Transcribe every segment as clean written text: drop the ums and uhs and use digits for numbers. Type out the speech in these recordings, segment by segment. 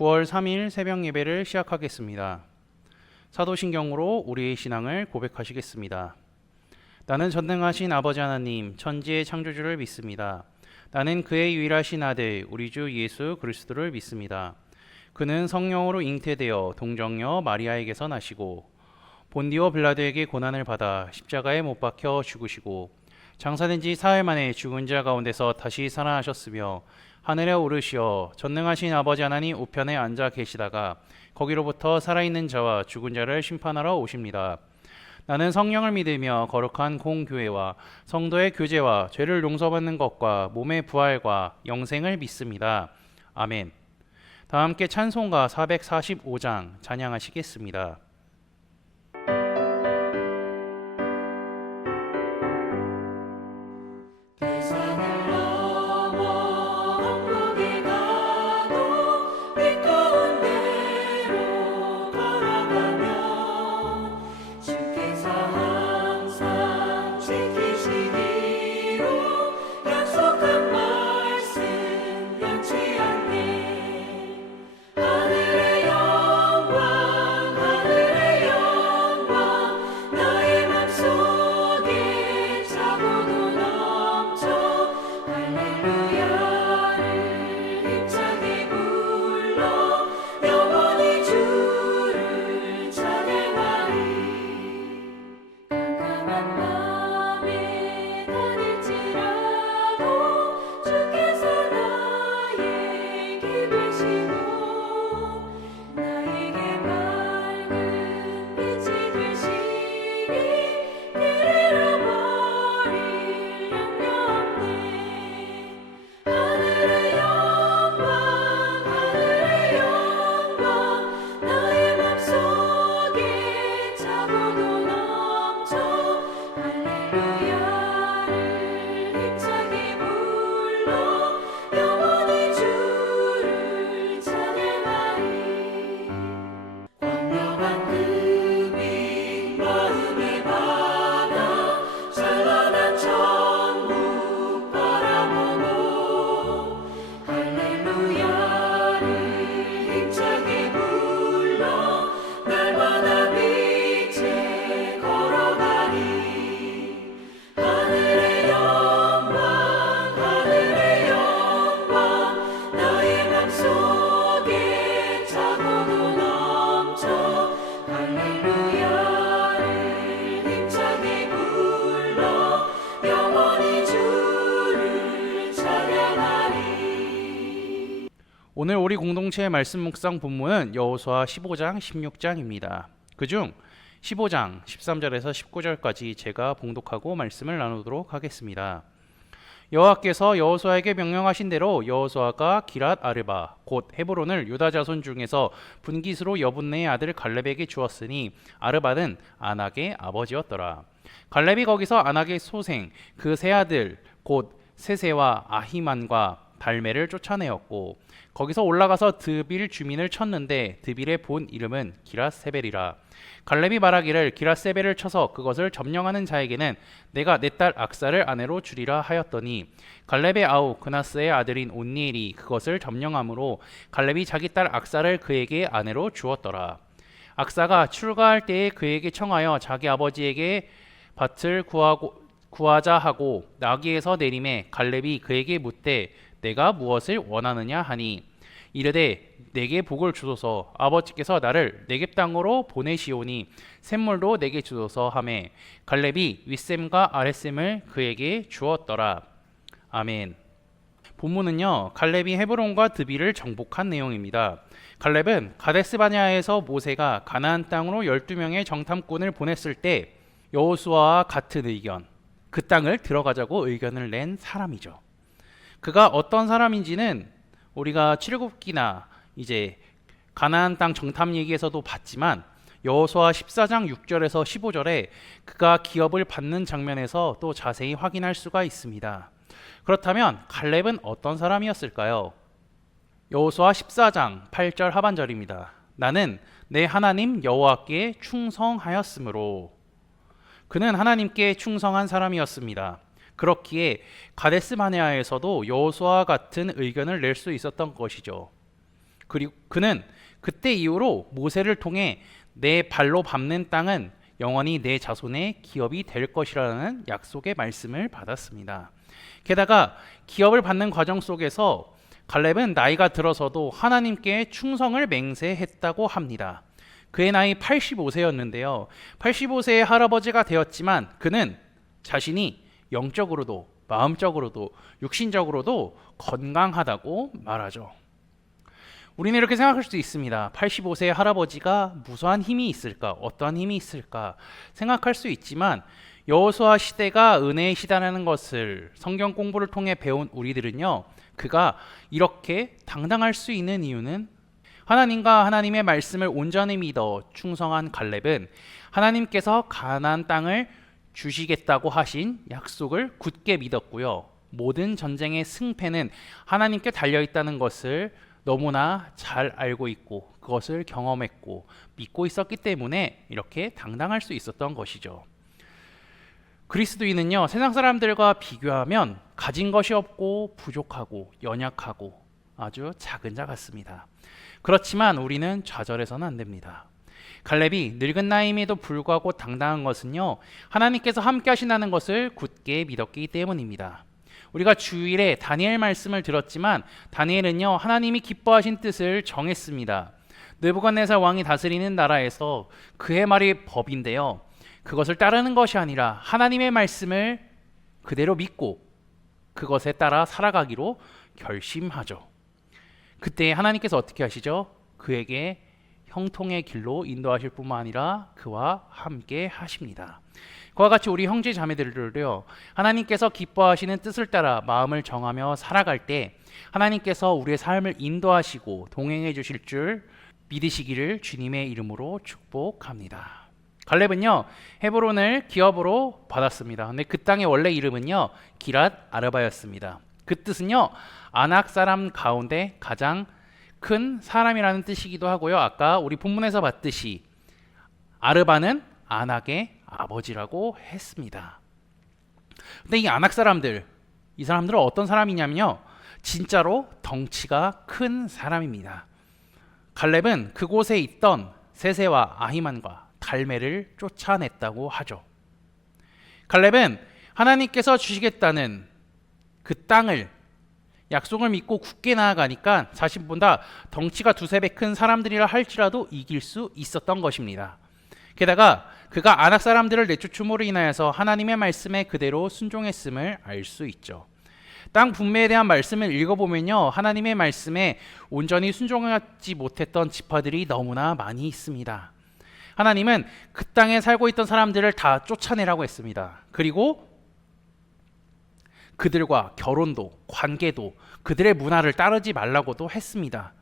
9월 3일 새벽 예배를 시작하겠습니다. 사도신경으로 우리의 신앙을 고백하시겠습니다. 나는 전능하신 아버지 하나님, 천지의 창조주를 믿습니다. 나는 그의 유일하신 아들, 우리 주 예수 그리스도를 믿습니다. 그는 성령으로 잉태되어 동정녀 마리아에게서 나시고 본디오 빌라도에게 고난을 받아 십자가에 못 박혀 죽으시고 장사된 지 사흘 만에 죽은 자 가운데서 다시 살아나셨으며 하늘에 오르시어 전능하신 아버지 하나님 우편에 앉아 계시다가 거기로부터 살아있는 자와 죽은 자를 심판하러 오십니다. 나는 성령을 믿으며 거룩한 공교회와 성도의 교제와 죄를 용서받는 것과 몸의 부활과 영생을 믿습니다. 아멘. 다 함께 찬송가 445장 찬양하시겠습니다. 오늘 우리 공동체의 말씀 묵상 본문은 여호수아 15장 16장입니다. 그중 15장 13절에서 19절까지 제가 봉독하고 말씀을 나누도록 하겠습니다. 여호와께서 여호수아에게 명령하신 대로 여호수아가 기랏 아르바 곧 헤브론을 유다 자손 중에서 분깃으로 여분네의 아들 갈렙에게 주었으니 아르바는 아낙의 아버지였더라. 갈렙이 거기서 아낙의 소생 그 세 아들 곧 세세와 아히만과 달메를 쫓아내었고 거기서 올라가서 드빌 주민을 쳤는데 드빌의 본 이름은 기랏세벨이라. 갈렙이 말하기를 기랏세벨을 쳐서 그것을 점령하는 자에게는 내가 내 딸 악사를 아내로 주리라 하였더니 갈렙의 아우 그나스의 아들인 온니엘이 그것을 점령함으로 갈렙이 자기 딸 악사를 그에게 아내로 주었더라. 악사가 출가할 때에 그에게 청하여 자기 아버지에게 밭을 구하자 하고 나귀에서 내림에 갈렙이 그에게 묻되 내가 무엇을 원하느냐 하니 이르되 내게 복을 주소서 아버지께서 나를 네겝 땅으로 보내시오니 샘물도 내게 주소서 하매 갈렙이 윗샘과 아랫샘을 그에게 주었더라. 아멘. 본문은요 갈렙이 헤브론과 드빌을 정복한 내용입니다. 갈렙은 가데스바냐에서 모세가 가나안 땅으로 12명의 정탐꾼을 보냈을 때 여호수아와 같은 의견, 그 땅을 들어가자고 의견을 낸 사람이죠. 그가 어떤 사람인지는 우리가 출애굽기나 이제 가나안 땅 정탐 얘기에서도 봤지만 여호수아 14장 6절에서 15절에 그가 기업을 받는 장면에서 또 자세히 확인할 수가 있습니다. 그렇다면 갈렙은 어떤 사람이었을까요? 여호수아 14장 8절 하반절입니다. 나는 내 하나님 여호와께 충성하였으므로. 그는 하나님께 충성한 사람이었습니다. 그렇기에 가데스 바네아에서도 여호수아와 같은 의견을 낼 수 있었던 것이죠. 그리고 그는 그때 이후로 모세를 통해 내 발로 밟는 땅은 영원히 내 자손의 기업이 될 것이라는 약속의 말씀을 받았습니다. 게다가 기업을 받는 과정 속에서 갈렙은 나이가 들어서도 하나님께 충성을 맹세했다고 합니다. 그의 나이 85세였는데요. 85세의 할아버지가 되었지만 그는 자신이 영적으로도 마음적으로도 육신적으로도 건강하다고 말하죠. 우리는 이렇게 생각할 수 있습니다. 85세의 할아버지가 무수한 힘이 있을까? 어떠한 힘이 있을까? 생각할 수 있지만 여호수아 시대가 은혜의 시대라는 것을 성경 공부를 통해 배운 우리들은요. 그가 이렇게 당당할 수 있는 이유는 하나님과 하나님의 말씀을 온전히 믿어 충성한 갈렙은 하나님께서 가나안 땅을 주시겠다고 하신 약속을 굳게 믿었고요. 모든 전쟁의 승패는 하나님께 달려 있다는 것을 너무나 잘 알고 있고 그것을 경험했고 믿고 있었기 때문에 이렇게 당당할 수 있었던 것이죠. 그리스도인은요, 세상 사람들과 비교하면 가진 것이 없고 부족하고 연약하고 아주 작은 자 같습니다. 그렇지만 우리는 좌절해서는 안 됩니다. 갈렙이 늙은 나이임에도 불구하고 당당한 것은요, 하나님께서 함께 하신다는 것을 굳게 믿었기 때문입니다. 우리가 주일에 다니엘 말씀을 들었지만 다니엘은요, 하나님이 기뻐하신 뜻을 정했습니다. 느부갓네살 왕이 다스리는 나라에서 그의 말이 법인데요, 그것을 따르는 것이 아니라 하나님의 말씀을 그대로 믿고 그것에 따라 살아가기로 결심하죠. 그때 하나님께서 어떻게 하시죠? 그에게 형통의 길로 인도하실 뿐만 아니라 그와 함께 하십니다. 그와 같이 우리 형제 자매들을요, 하나님께서 기뻐하시는 뜻을 따라 마음을 정하며 살아갈 때 하나님께서 우리의 삶을 인도하시고 동행해 주실 줄 믿으시기를 주님의 이름으로 축복합니다. 갈렙은요, 헤브론을 기업으로 받았습니다. 근데 그 땅의 원래 이름은요, 기랏 아르바였습니다. 그 뜻은요, 아낙 사람 가운데 가장 큰 사람이라는 뜻이기도 하고요. 아까 우리 본문에서 봤듯이 아르바는 아낙의 아버지라고 했습니다. 근데 이 아낙 사람들, 이 사람들은 어떤 사람이냐면요, 진짜로 덩치가 큰 사람입니다. 갈렙은 그곳에 있던 세세와 아히만과 달메를 쫓아냈다고 하죠. 갈렙은 하나님께서 주시겠다는 그 땅을 약속을 믿고 굳게 나아가니까 자신보다 덩치가 두세 배 큰 사람들이라 할지라도 이길 수 있었던 것입니다. 게다가 그가 아낙 사람들을 내쫓음으로 인하여서 하나님의 말씀에 그대로 순종했음을 알 수 있죠. 땅 분배에 대한 말씀을 읽어보면요, 하나님의 말씀에 온전히 순종하지 못했던 지파들이 너무나 많이 있습니다. 하나님은 그 땅에 살고 있던 사람들을 다 쫓아내라고 했습니다. 그리고 그들과 결혼도 관계도 그들의 문화를 따르지 말라고도 했습니다.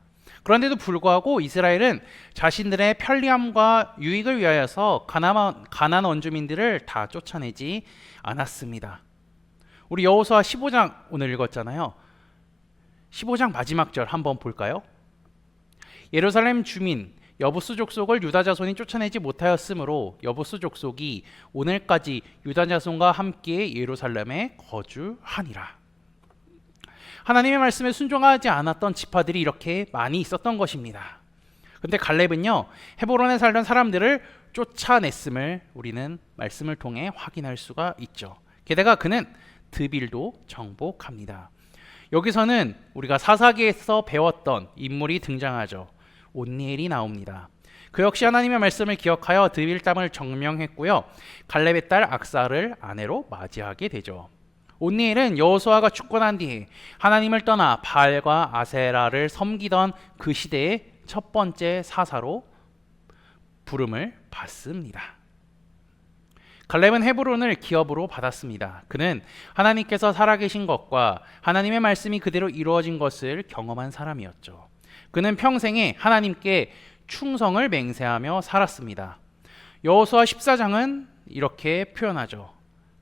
그런데도 불구하고 이스라엘은 자신들의 편리함과 유익을 위하여서 가나안 원주민들을 다 쫓아내지 않았습니다. 우리 여호수아 15장 오늘 읽었잖아요. 15장 마지막 절 한번 볼까요? 예루살렘 주민 여부스 족속을 유다 자손이 쫓아내지 못하였으므로 여부스 족속이 오늘까지 유다 자손과 함께 예루살렘에 거주하니라. 하나님의 말씀에 순종하지 않았던 지파들이 이렇게 많이 있었던 것입니다. 그런데 갈렙은요, 헤브론에 살던 사람들을 쫓아냈음을 우리는 말씀을 통해 확인할 수가 있죠. 게다가 그는 드빌도 정복합니다. 여기서는 우리가 사사기에서 배웠던 인물이 등장하죠. 온니엘이 나옵니다. 그 역시 하나님의 말씀을 기억하여 드빌 땅을 점령했고요, 갈렙의 딸 악사를 아내로 맞이하게 되죠. 온니엘은 여호수아가 죽고 난 뒤에 하나님을 떠나 바알과 아세라를 섬기던 그 시대의 첫 번째 사사로 부름을 받습니다. 갈렙은 헤브론을 기업으로 받았습니다. 그는 하나님께서 살아계신 것과 하나님의 말씀이 그대로 이루어진 것을 경험한 사람이었죠. 그는 평생에 하나님께 충성을 맹세하며 살았습니다. 여호수아 14장은 이렇게 표현하죠.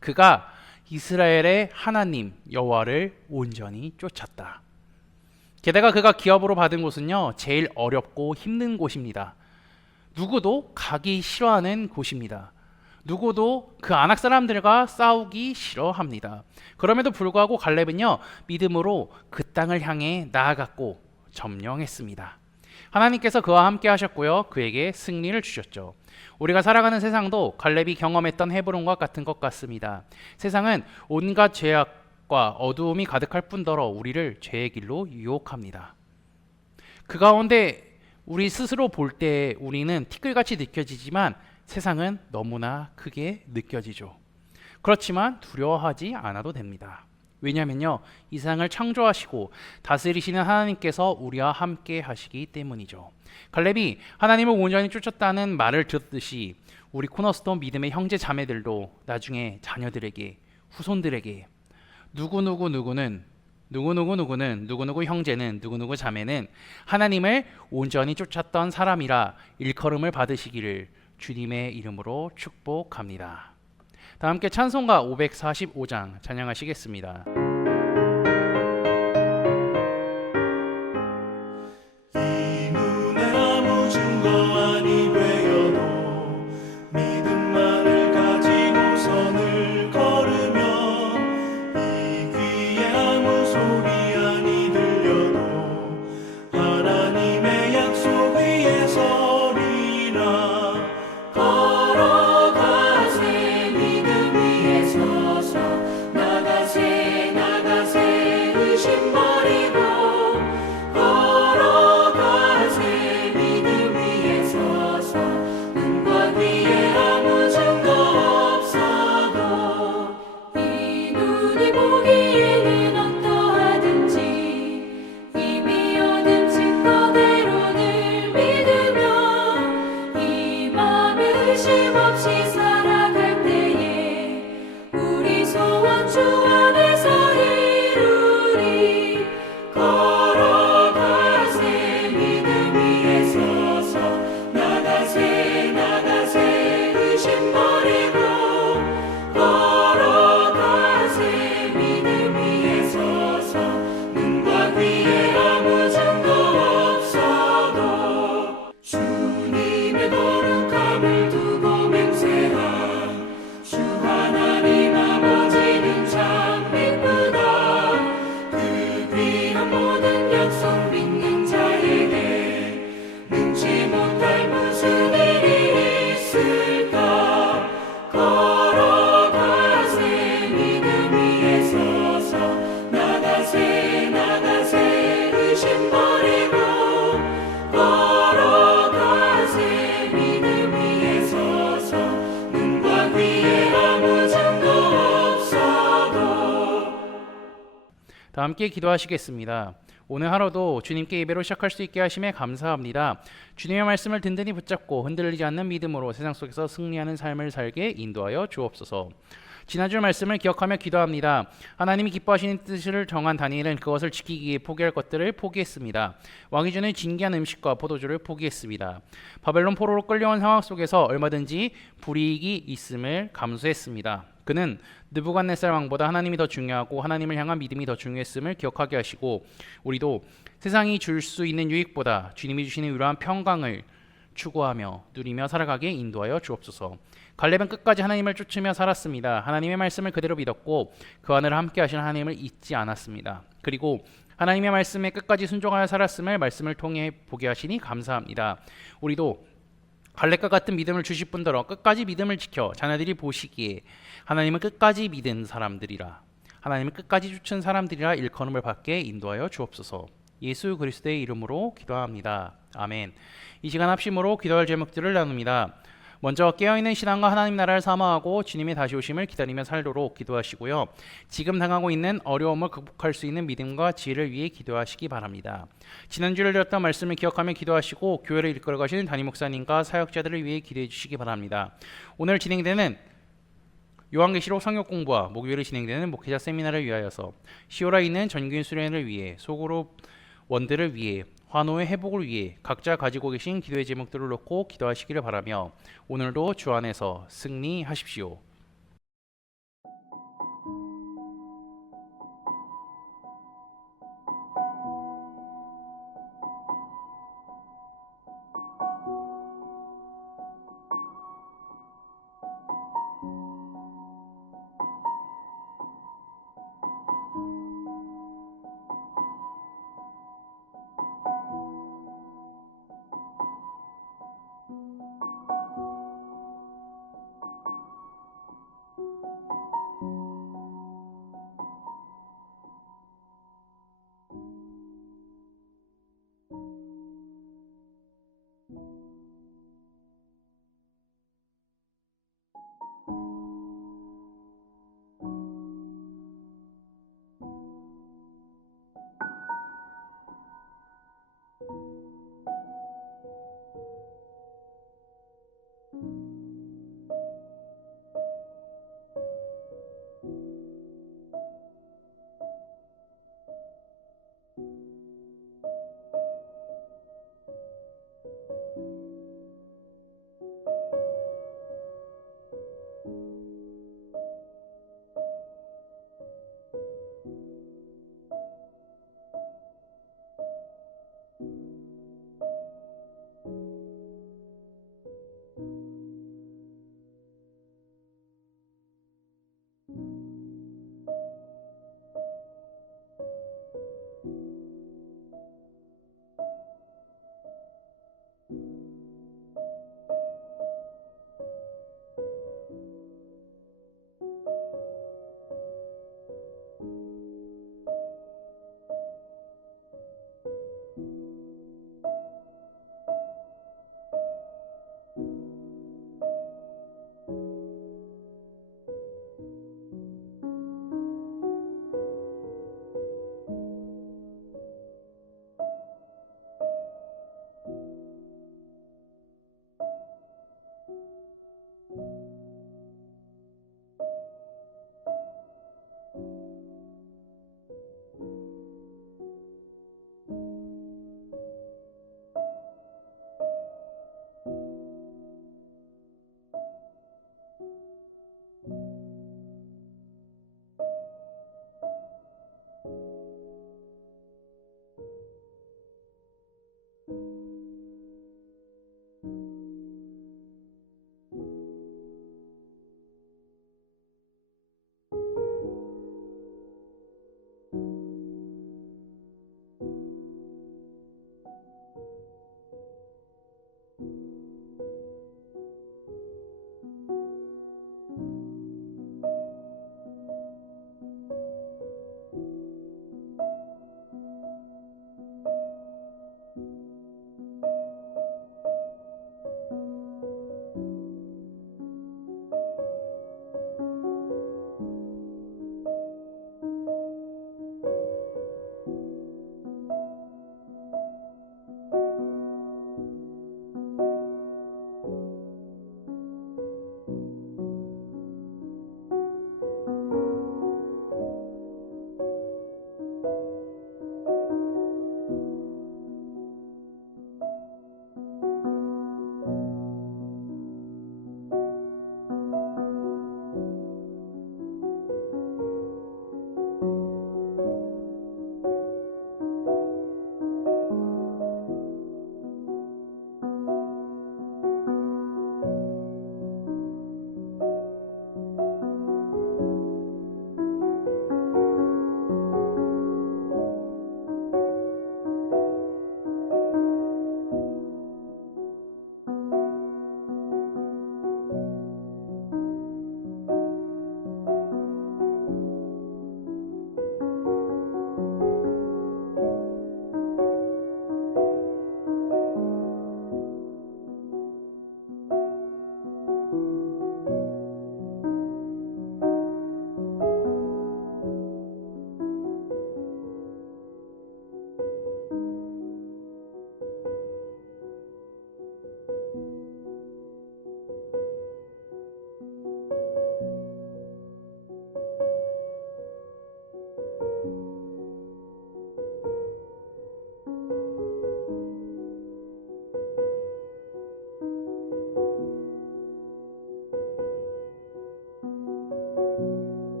그가 이스라엘의 하나님 여호와를 온전히 쫓았다. 게다가 그가 기업으로 받은 곳은요, 제일 어렵고 힘든 곳입니다. 누구도 가기 싫어하는 곳입니다. 누구도 그 아낙 사람들과 싸우기 싫어합니다. 그럼에도 불구하고 갈렙은요, 믿음으로 그 땅을 향해 나아갔고 점령했습니다. 하나님께서 그와 함께 하셨고요. 그에게 승리를 주셨죠. 우리가 살아가는 세상도 갈렙이 경험했던 헤브론과 같은 것 같습니다. 세상은 온갖 죄악과 어두움이 가득할 뿐더러 우리를 죄의 길로 유혹합니다. 그 가운데 우리 스스로 볼 때 우리는 티끌같이 느껴지지만 세상은 너무나 크게 느껴지죠. 그렇지만 두려워하지 않아도 됩니다. 왜냐하면요, 이 세상을 창조하시고 다스리시는 하나님께서 우리와 함께 하시기 때문이죠. 갈렙이 하나님을 온전히 쫓았다는 말을 듣듯이 우리 코너스톤 믿음의 형제 자매들도 나중에 자녀들에게, 후손들에게 누구누구 형제는 누구누구 자매는 하나님을 온전히 쫓았던 사람이라 일컬음을 받으시기를 주님의 이름으로 축복합니다. 다 함께 찬송가 545장 찬양하시겠습니다. 이 눈에 아무 증거 아니 되어도 믿음만을 가지고 선을 걸으며 이 귀에 아무 소리 아니 들려도 하나님의 약속 위에 서리라. 걸어가세 믿음 위에 서서 나가세 나가세 의심 버리고 걸어가세 믿음 위에 서서 눈과 귀에 아무 증거 없어도 이 눈이 보기에는 어떠하든지 이미 얻은 증거대로 늘 믿으며 이 맘에 의심 없이 살아갈 때에 우리 소원 주 안에서 이루리. 걸어가세 믿음 위에 서서 나가세 나가세 의심 버리고 걸어가세 믿음 위에 서서 눈과 귀에 아무 증거 없어도 주님의 거룩함을 두고 맹세한 주 하나님 아버지는 참 이쁘다. 그 귀한 모든 약속 믿는 자에게 능치 못할 무슨 일이 있을까. 걸어가세 믿음 위에 서서 나가세 나가세 의심 버리고 걸어가세 믿음 위에 서서 눈과 귀에 아무 증거 없어도. 다 함께 기도하시겠습니다. 오늘 하루도 주님께 예배로 시작할 수 있게 하심에 감사합니다. 주님의 말씀을 든든히 붙잡고 흔들리지 않는 믿음으로 세상 속에서 승리하는 삶을 살게 인도하여 주옵소서. 지난주 말씀을 기억하며 기도합니다. 하나님이 기뻐하시는 뜻을 정한 다니엘은 그것을 지키기 위해 포기할 것들을 포기했습니다. 왕이 주는 진귀한 음식과 포도주를 포기했습니다. 바벨론 포로로 끌려온 상황 속에서 얼마든지 불이익이 있음을 감수했습니다. 그는 느부갓네살 왕보다 하나님이 더 중요하고 하나님을 향한 믿음이 더 중요했음을 기억하게 하시고 우리도 세상이 줄 수 있는 유익보다 주님이 주시는 위로한 평강을 추구하며 누리며 살아가게 인도하여 주옵소서. 갈렙은 끝까지 하나님을 쫓으며 살았습니다. 하나님의 말씀을 그대로 믿었고 그 안을 함께 하시는 하나님을 잊지 않았습니다. 그리고 하나님의 말씀에 끝까지 순종하여 살았음을 말씀을 통해 보게 하시니 감사합니다. 우리도 갈렙과 같은 믿음을 주실 뿐더러 끝까지 믿음을 지켜 자녀들이 보시기에 하나님을 끝까지 믿은 사람들이라, 하나님을 끝까지 쫓은 사람들이라 일컬음을 받게 인도하여 주옵소서. 예수 그리스도의 이름으로 기도합니다. 아멘. 이 시간 합심으로 기도할 제목들을 나눕니다. 먼저 깨어있는 신앙과 하나님 나라를 사모하고 주님의 다시 오심을 기다리며 살도록 기도하시고요. 지금 당하고 있는 어려움을 극복할 수 있는 믿음과 지혜를 위해 기도하시기 바랍니다. 지난주에 드렸던 말씀을 기억하며 기도하시고 교회를 이끌어 가시는 담임 목사님과 사역자들을 위해 기도해 주시기 바랍니다. 오늘 진행되는 요한계시록 성역 공부와 목요일에 진행되는 목회자 세미나를 위하여서 시오라 있는 전교인 수련을 위해 소그룹 원들을 위해 환호의 회복을 위해 각자 가지고 계신 기도의 제목들을 놓고 기도하시기를 바라며 오늘도 주 안에서 승리하십시오.